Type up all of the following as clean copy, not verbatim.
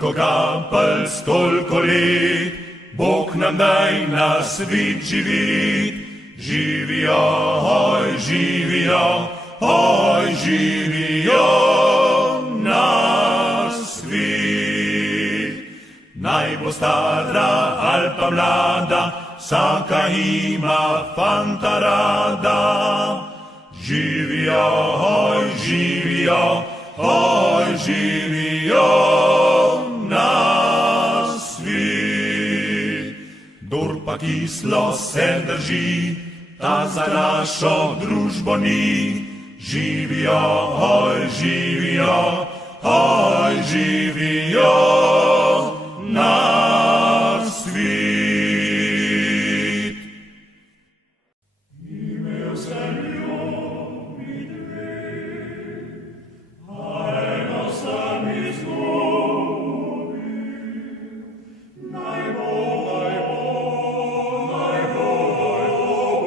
Koliko kapelj, toliko let, Bog nam daj na svit živit. Živijo, oj, živijo, oj, živijo na svit. Naj bo stara ali pa mlada, vsaka ima fanta rada. Živijo, oj, živijo, oj, živijo na svit. Kdor pa kislo se drži, ta za našo družbo ni. Živijo, oj, živijo, oj, živijo na svit. Imel sem ljubi dve, a eno sem izgubil. Naj bo,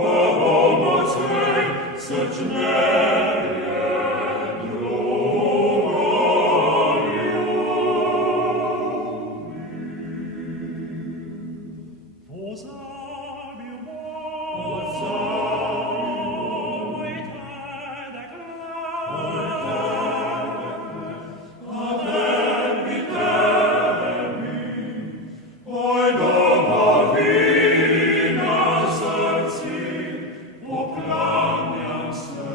pa bomo vse srčneje drugo ljubili. Pozabil moj tedek oj, domovina srci, poklanjam se.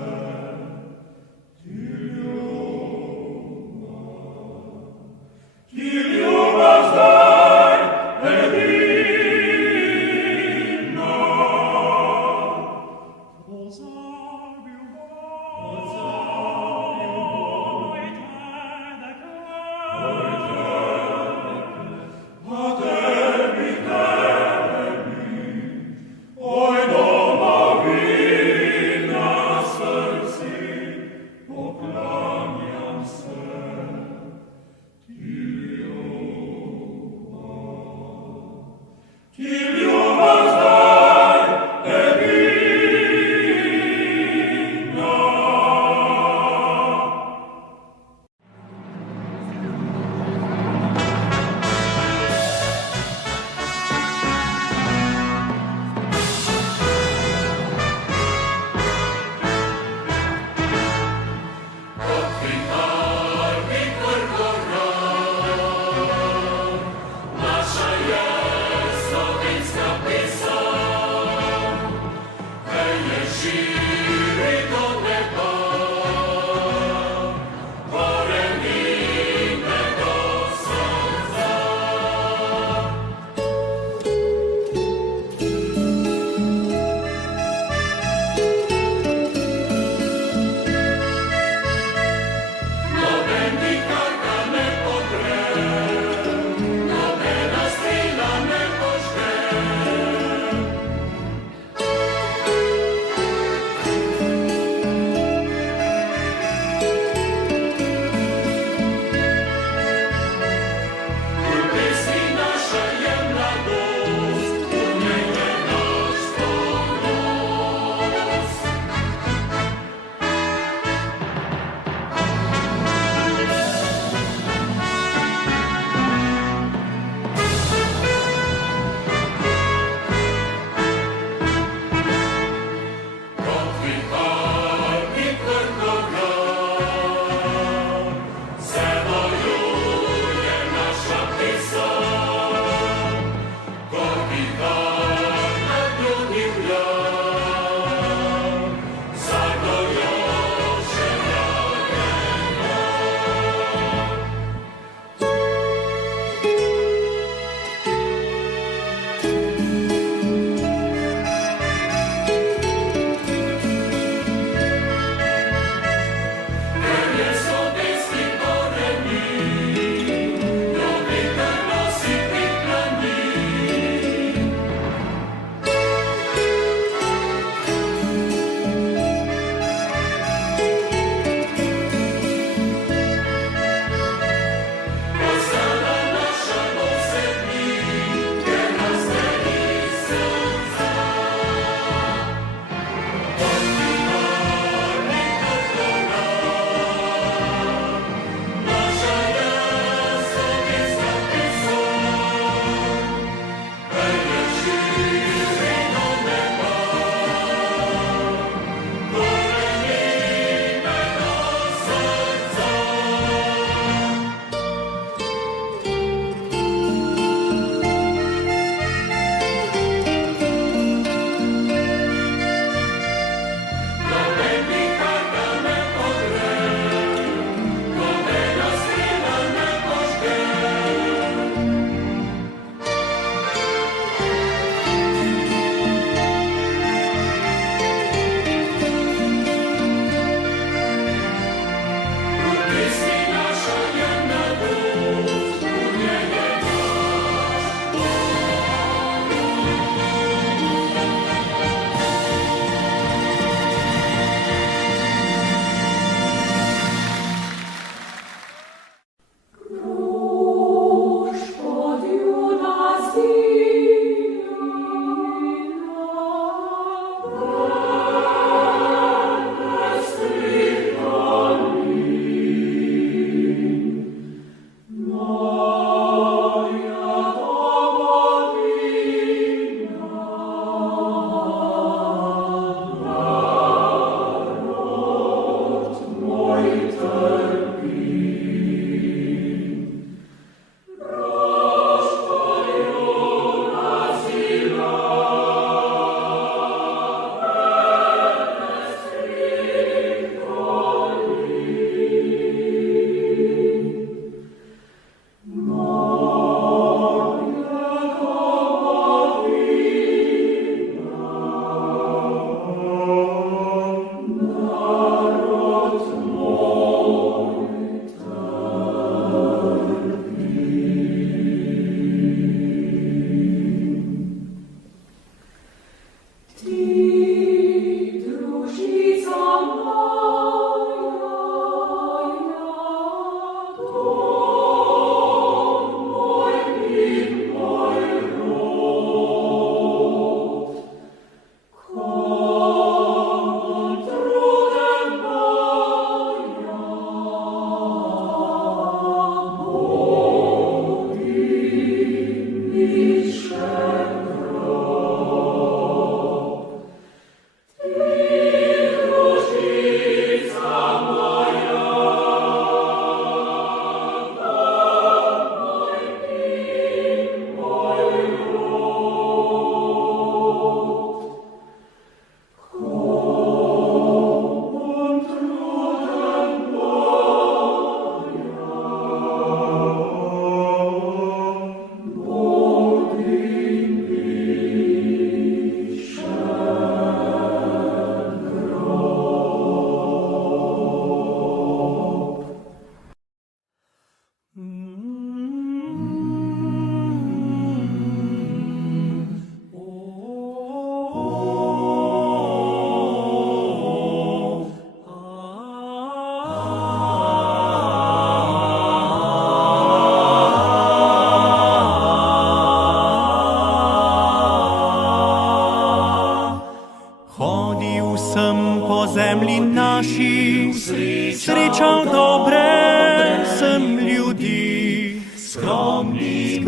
zустрічі, зустрічав добре сем люди, скромні,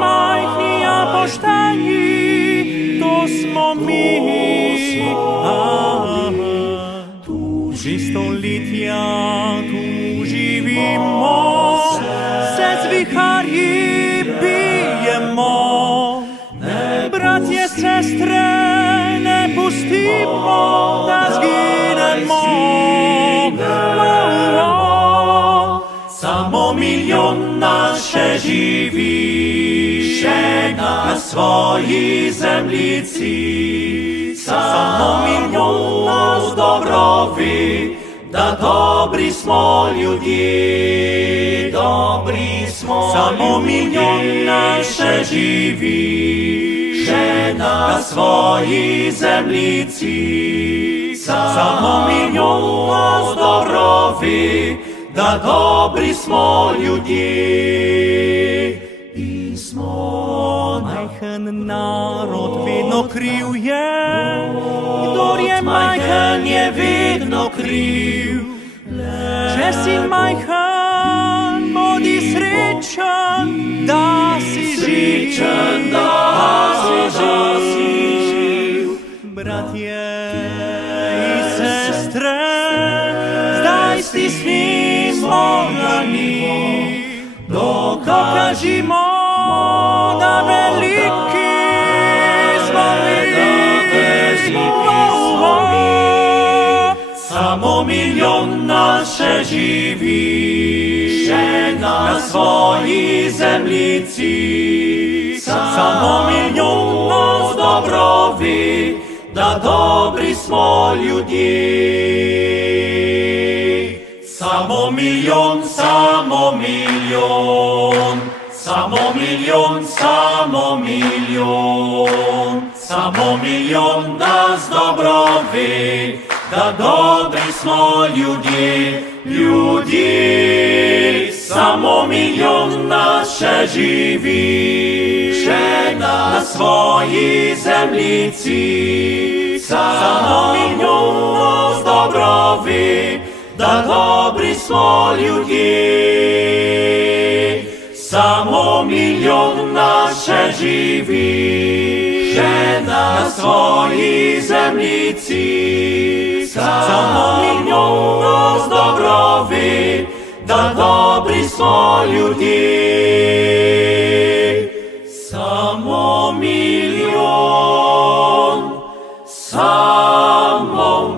майхні, а поштані, то смо ми. Тужі століття, ту живімо, се з віхарі біємо. Братє, сестри, не пустимо, та згинемо. Само мільйон наше живі, ще на своїй земліці. Само мільйон нас доброві, да добрі смо люди, добрі смо. Само мільйон наше живі, ще на своїй земліці. Само мільйон нас доброві, да добрі смо люди. Письмо майхен народ видно крив є, Дор'є майхен є видно крив. Чесі майхен боді сречен, да си жив, да си жив. Братє і сестри, здай стисні смогані, докажімо на великі смоли. Само мільйон наше живі, ще на своїй земліці. Само мільйон нас доброві, да добрі смо люди. Само мільйон, само мільйон, само мільйон, само мільйон, само мільйон нас доброві, да добрі смо люди, люди. Само мільйон наше живі, ще на своїй земліці. Само мільйон нас доброві, да добрі смо люди. Само мільйон наше живі, ще на своїй земліці. Само мільйон нас доброві, да добрі смо люди. Само мільйон, само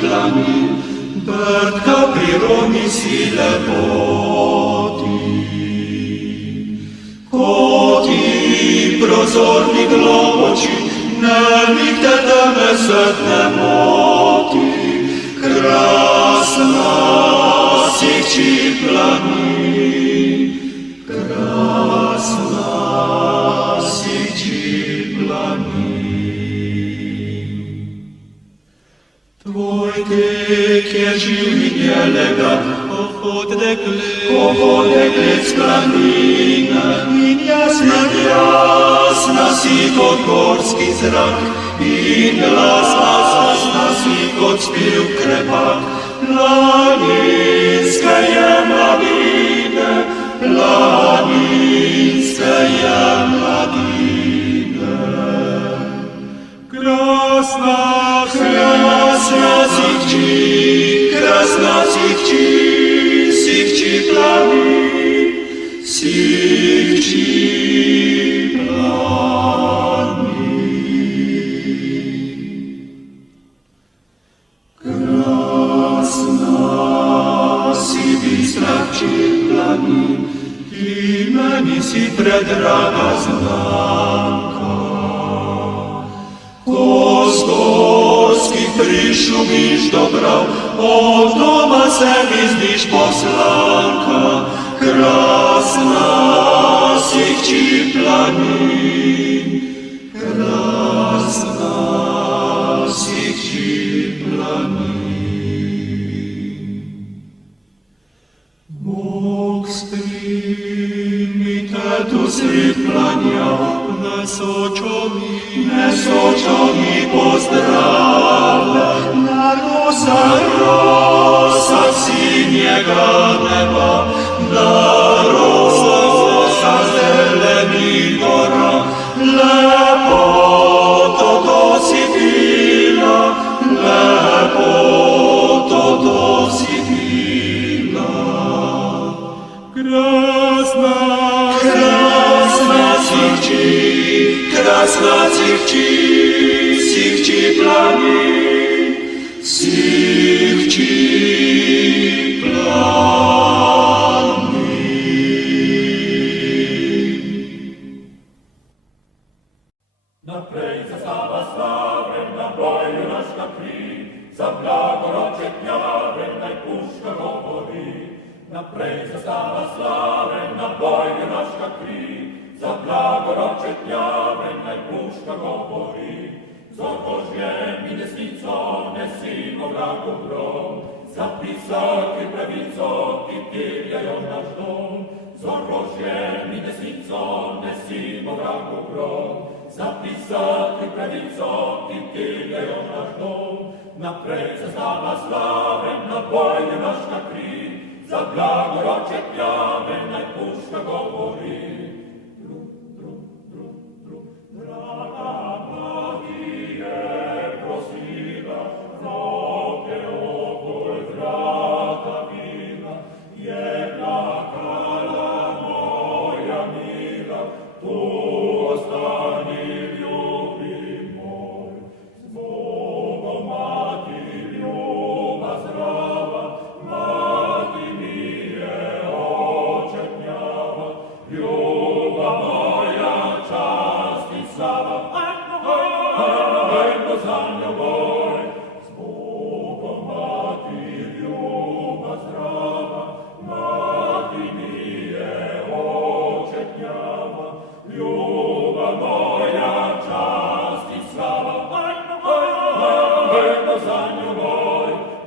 Plani, Bertka priromi sile poti. Koti prozorni globoči, nemikte teme svetne moti. Krasna siči plani, krasna siči plani. Tvoj tek je živ in je legat, pohodek let z planine. In jasna si kot gorski zrak, in glasna si kot spiv krepak. Planinske je mladine, planinske je mladine. Krasna sikči plani, sikči plani. Krasna si bistrači plani, i meni si predraga znamka. Ko z gorskih lubisz dobra, od doma semizdiš poslanka, krasna si ci planin, krasna si ci planin. Bog s tu svitlanja, nesočomi pozdrave, na rosa sinjega neba, na rosa zelenih gora, lepoto to si bila, lepoto to si bila. Krasna sivči planin, sivči planin. Naprej zastava slavena, boj junaška kri, za blagoroče dnjave naj puška govori. Naprej zastava slavena, boj junaška kri, za blagoroče dnjave naj puška govori. Zor Božjem in desnico nesimo vragom grom, za pisaki pravico, ki tirjajo naš dom. Zor Božjem in desnico nesimo vragom grom, za pisaki pravico, ki tirjajo naš dom. Naprej zastava slavena, boj junaška kri, za blagoroče dnjave naj puška govori.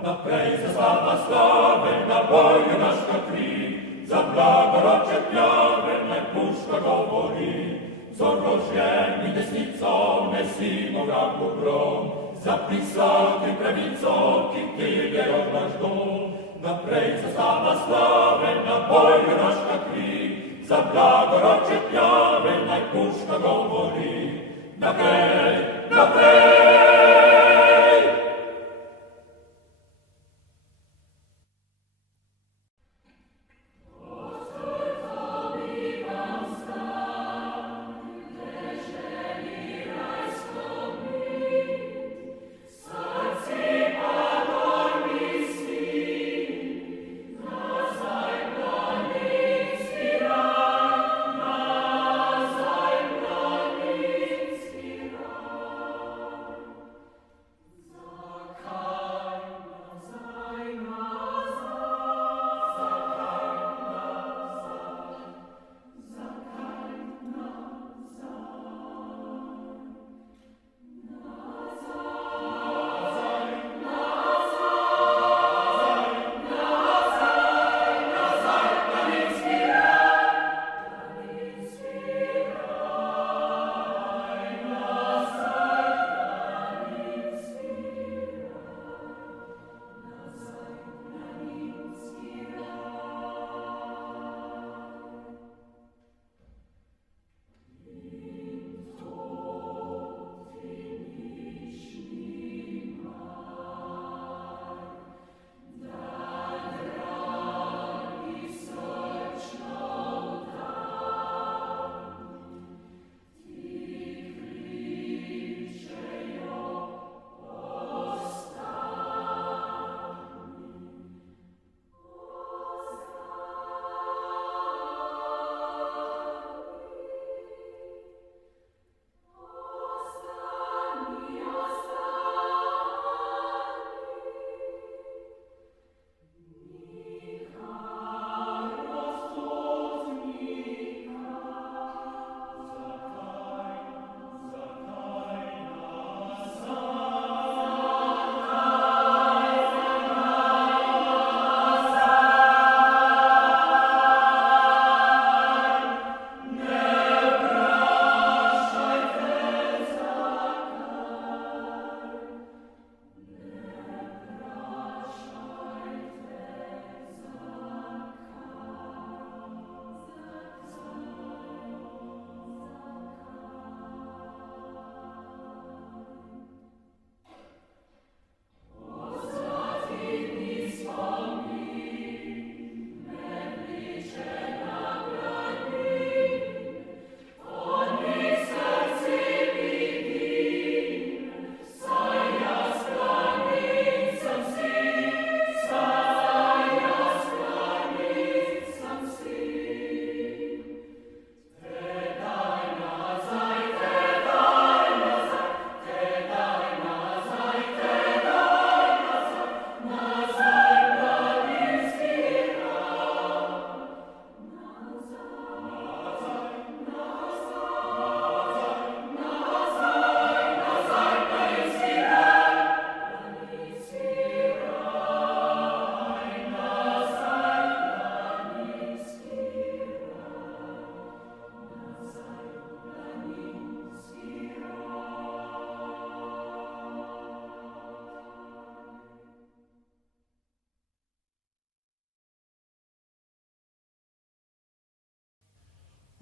Naprej zastava slavena, boj junaška kri, za blagoroče dnjave naj puška govori. Zor Božjem in desnico nesimo vragu grom, za pisaki pravico, ki tirjajo naš dom. Naprej zastava slavena, boj junaška kri, za blagoroče dnjave naj puška govori. Naprej, naprej!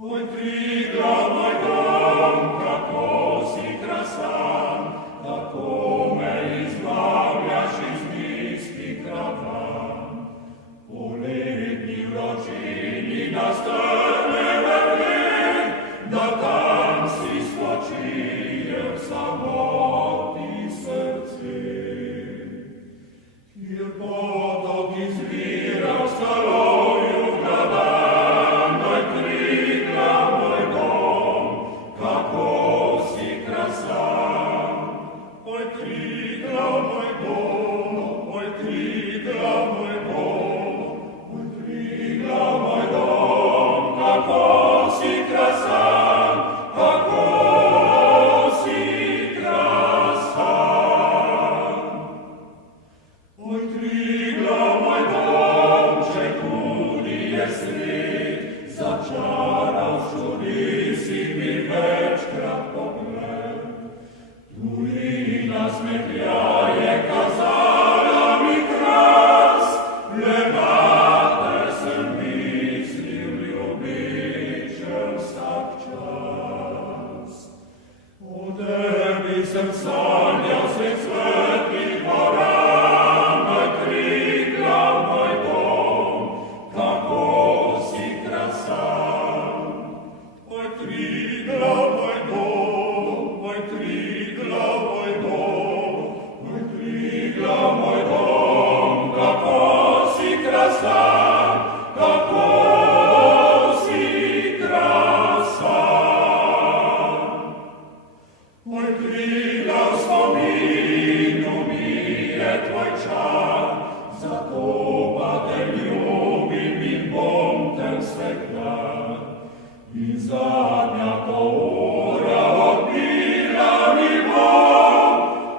Ой, Тригла, мой дом, како си красан, како ме избавляш из ниских раван. По летни врочини настане време, да там си спочием самотни сърце. Кир поток извира в скалою градан, мой Тригла, мой дом, како си красан. Ой, Тригла, мой дом, ой, Тригла, мой дом, ой, Тригла, мой дом, како си красан, како си красан. Ой, Trigla, moj domče, kudi je svet, začaravšu nisi mi večkrat pogled. Tulina smehljaje kazala mi kras, le nate sem mislil ljubičem vsak čas. O tebi sem sanjal svet svetih dvoran, moj Trigla, moj dom, kako si krasan. Oj, Trigla, moj dom, oj, Trigla, moj dom, oj, Trigla, moj dom, kako si krasan, kako si krasan. Oj, Trigla, v spominu mi je tvoj čar, zato pa te ljubim in bom te vsekdaj. In zadnja ura odbila mi bo,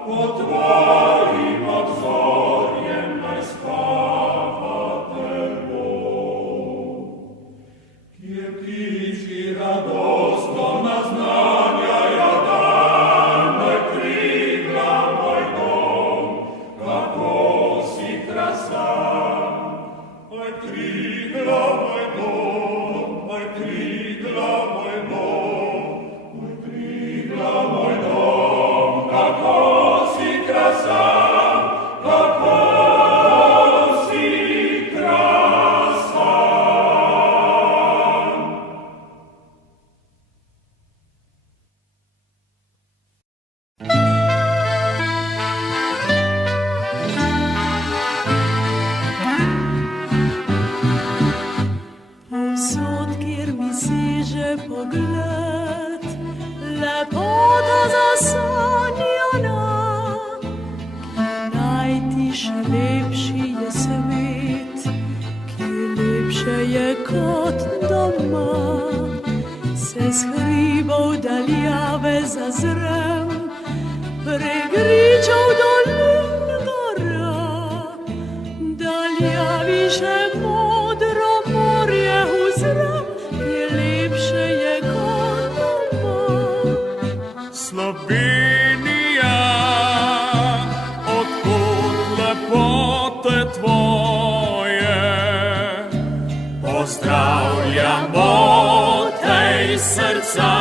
pod tvojim obzorjem naj spava telo. Kje ptiči radostno naznanjajo dan, moj Trigla, moj dom, kako si krasan. Oj, Trigla, moj dom, oj, Trigla, moj dom, oj, Trigla, moj dom, kako si krasan, kako si krasan. Povsod, kjer mi seže pogled, lepota zasanjana, kjer najtiše lepši je svet, kjer lepše je kot doma. Se s hribov daljave zazrem, prek gričev dolin gora, daljavi še modro morje uzrem, kjer lepše je kot doma. Slovenija, odkud lepote tvoje, pozdravljamo tej srca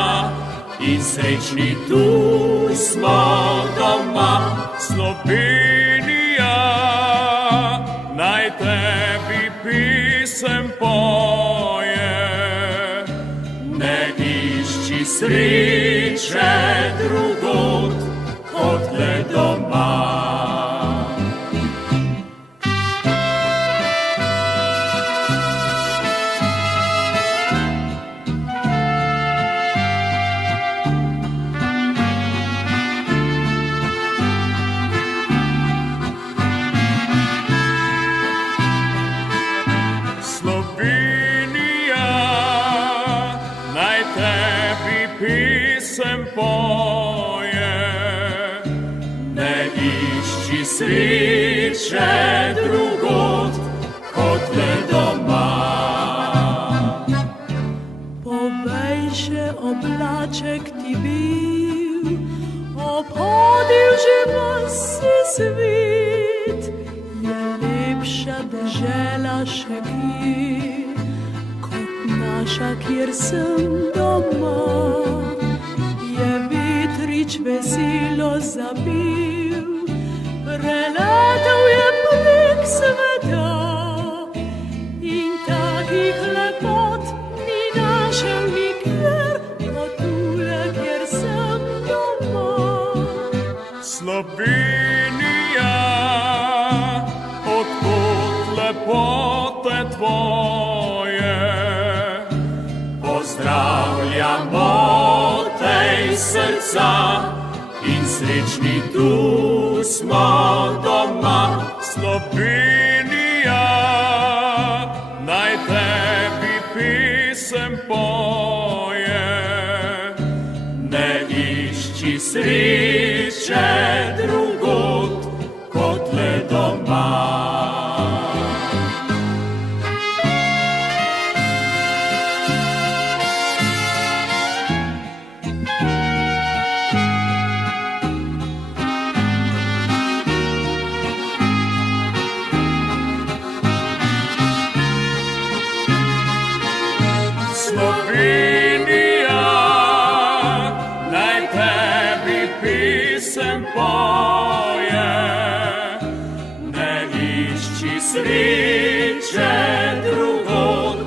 in srečni tu smo doma. Slovenija, naj tebi pisem poje, ne išči sreče drugod kot le doma. Slovenija, naj tebi pisem poje, ne išči sreče drugod kot le doma. Povej še oblaček ti bil, obhodil že vsi svet, je lepša dežela še kje, kot naš hiša, kjer sem doma, je vetrič veselo zabil, preletel je prek sveta in takih lepot ni našel nikjer, kot tule, kjer sem doma. Slovenija, odkot lepote tvoje, pozdravljamo tej srca in srečni tu smo doma. Slovenija, naj tebi pesem poje, ne išči sreče drugod kot le doma. Slovenija, naj tebi pesem poje, ne išči sreče drugod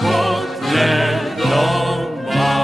kot le doma.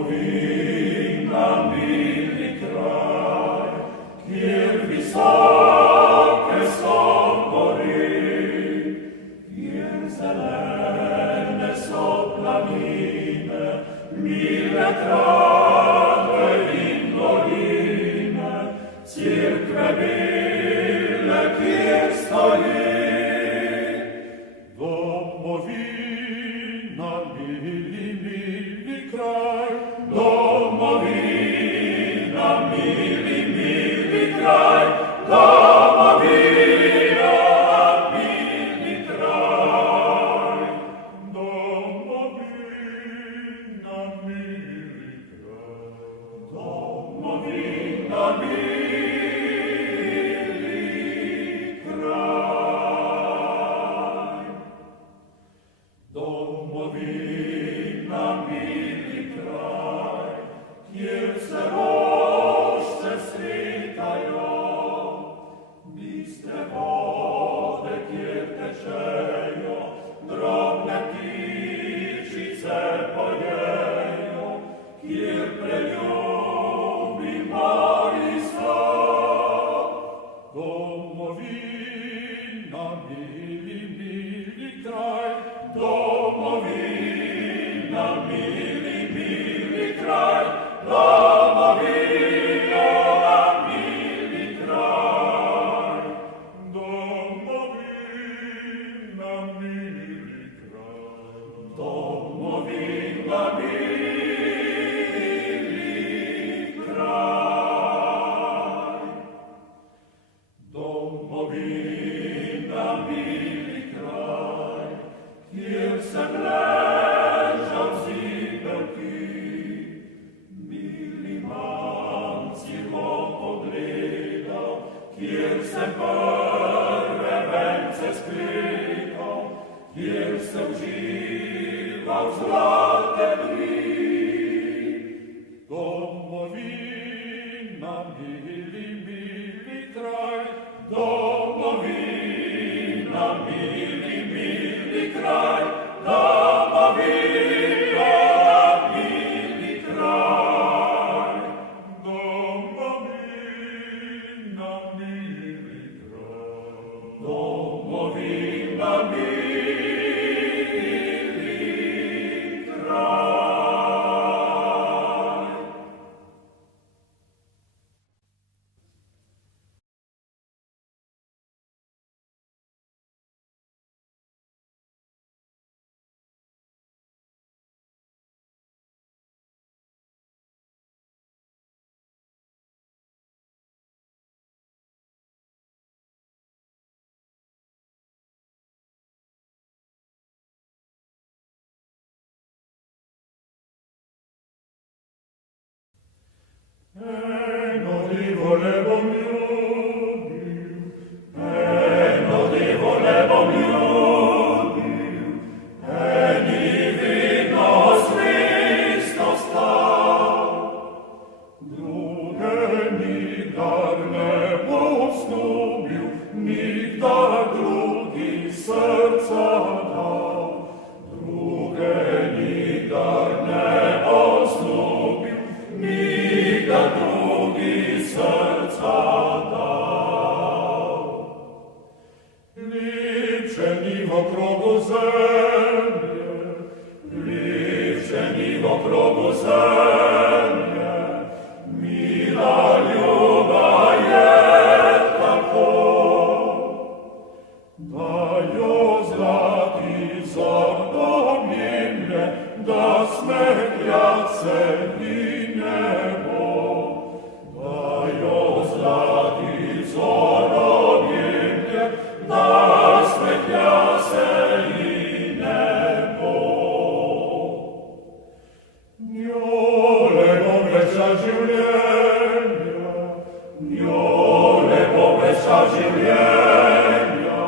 Domowina, mili kraj, kjer visoke so gori, kjer zelene so planine, mile tratve in doline, cerkve bile, kjer stoji. Domovina, mili, mili kraj, domovina, mili, mili kraj, domovina, mili kraj, domovina, mili kraj, domovina, mili kraj. Domovina, mili kraj, kjer se rožce slikajo, bistre vode, kjer tečejo, drobne ptičice pojejo, kjer preljubi mali slab. Domovina, mili, mili kraj, domovina, mili, mili kraj, domovina, mili kraj, domovina, mili kraj, domovina, mili kraj, domovina, mili kraj, kjer se mreža vzibelki, mili mamci ho pogleda, kjer se prve vence skleka, kjer se uživa v zlate bri. Domovina, mili, mili kraj, domovina, mili, mili kraj, domovina, mili kraj, domovina, mili kraj, domovina, mili kraj. Eno ti volebom ljubil, eno ti volebom ljubil, eni vidno Hristos stal, druge nikdar ne bo snubil, nikdar drugi srca dal, druge nikdar ne bo snubil, nikdar drugi srca dal. Lipše ni v okrogu zemlje, lipše ni v okrogu zemlje, mila ljuba je tako, da jo zlati zor domimlje, da smehlja se ni nebo, da jo zlati zor domimlje, da smehlja se ni nebo. Njo lepo veća življenja, njo lepo veća življenja,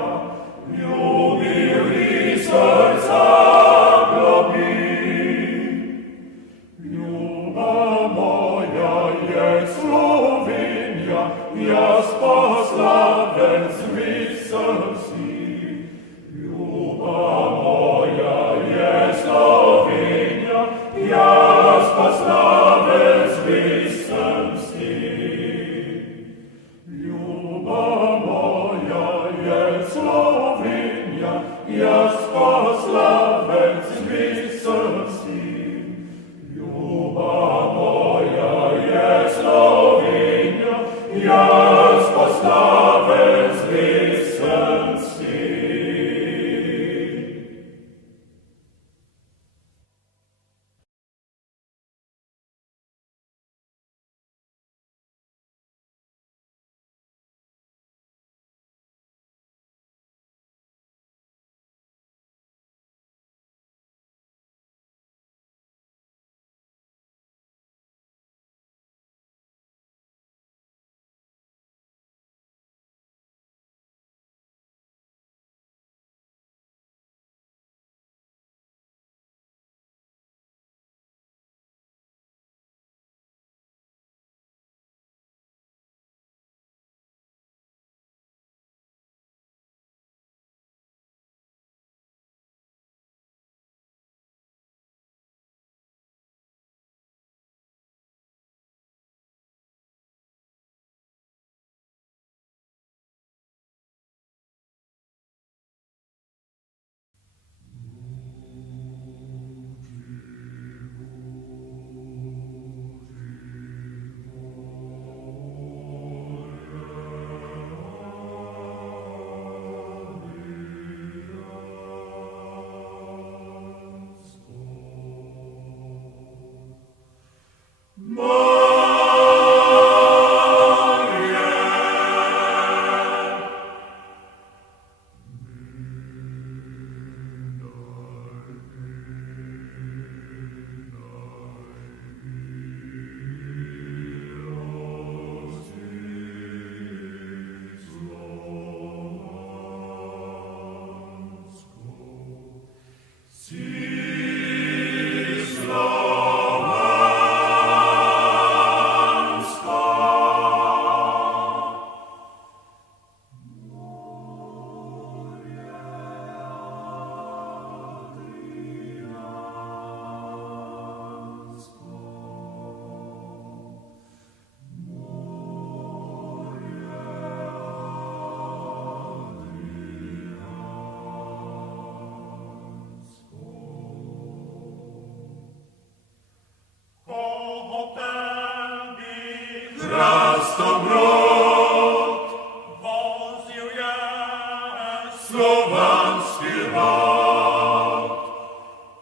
slovanský rod.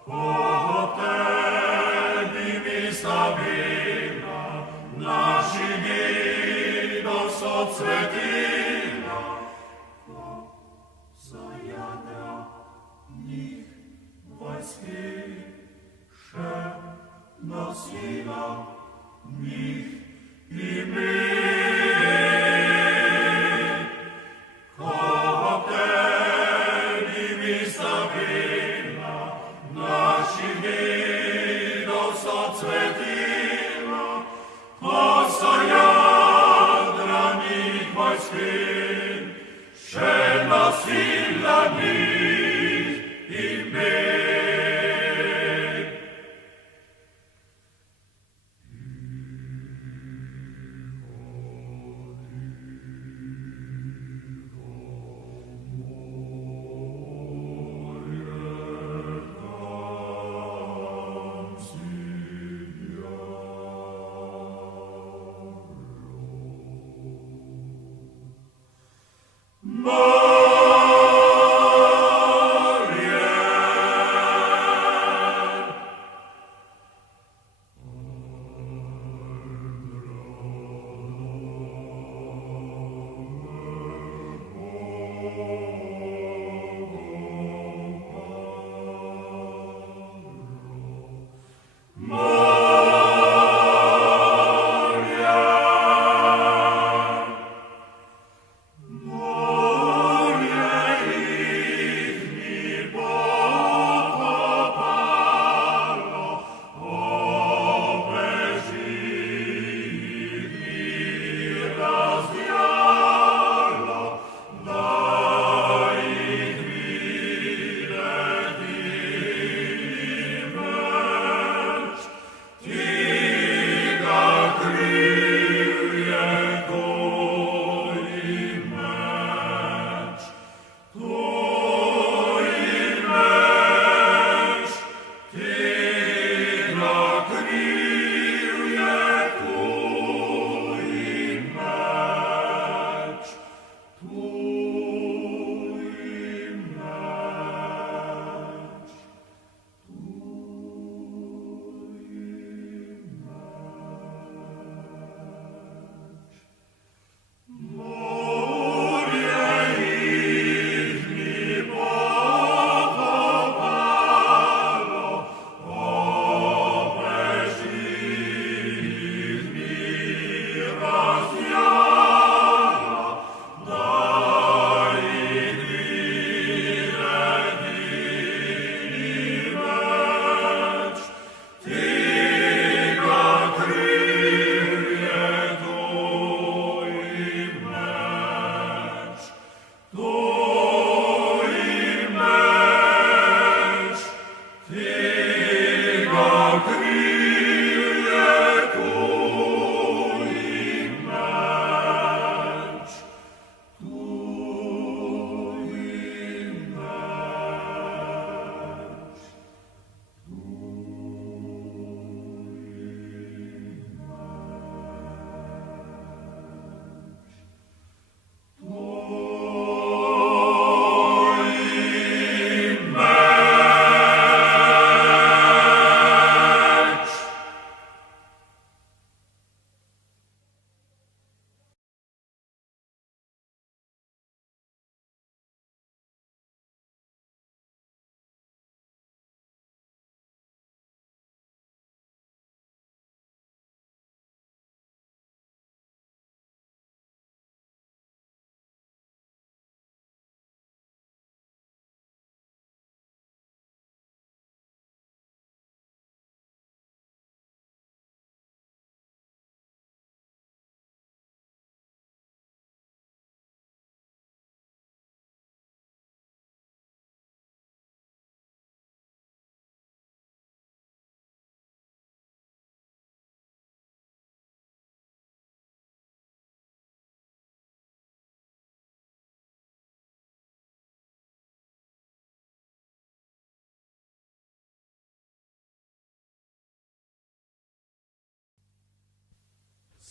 Potedy mi zabila, naši Dinos odsvetila, za jadra njih vojskiše nosila njih i my. Potedy mi zabila, našich Dinos odsvetila, za jadra njih vojskiše nosila njih i my.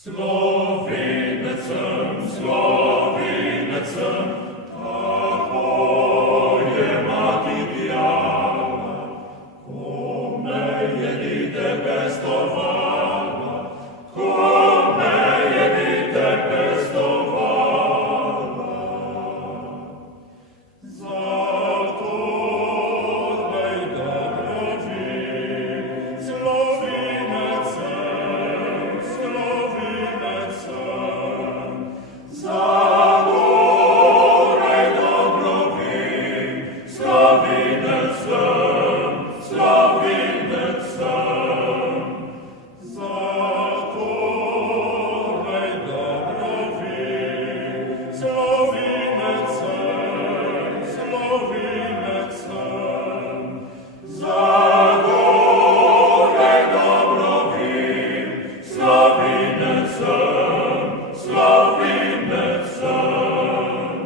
Slovinecem, Slovinecem, tak Słowinek sam, za górę dobrowin, Słowinek sam, Słowinek sam,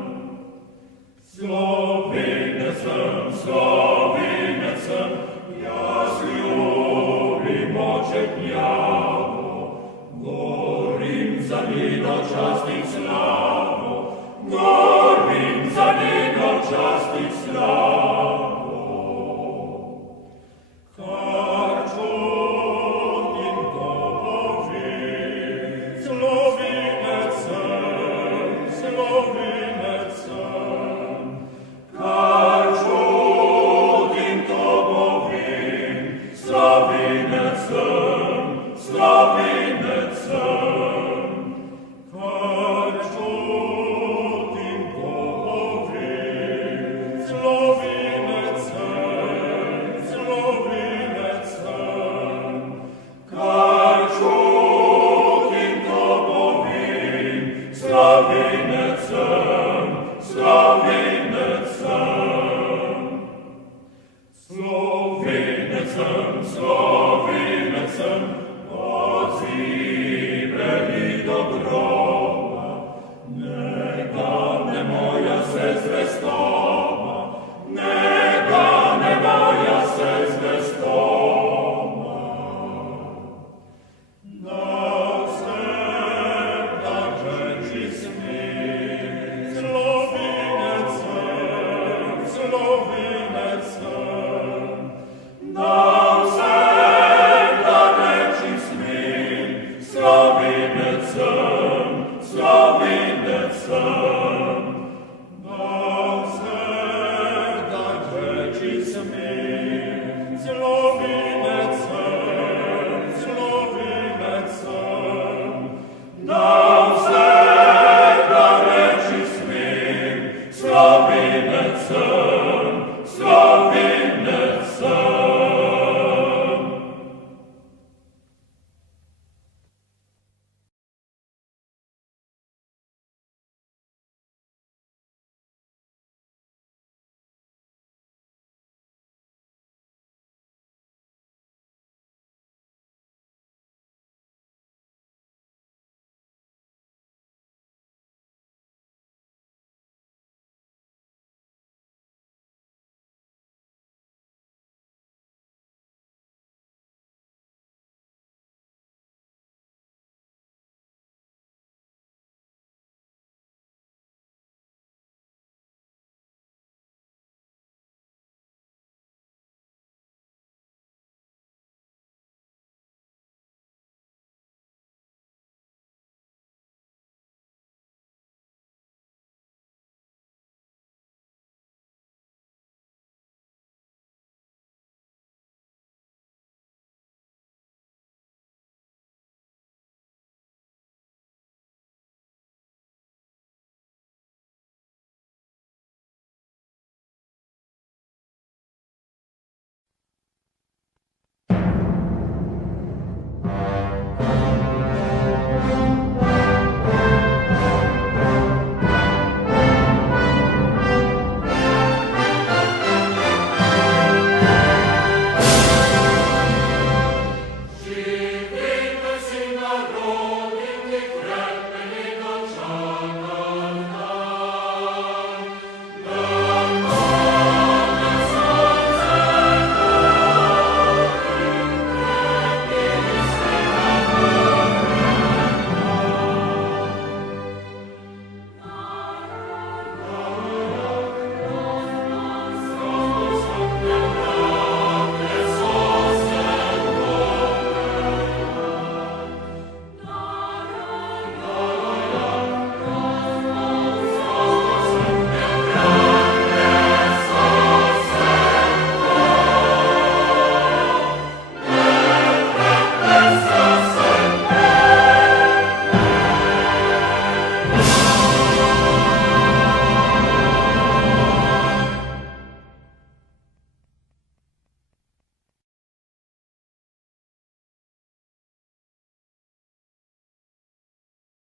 Słowinek sam,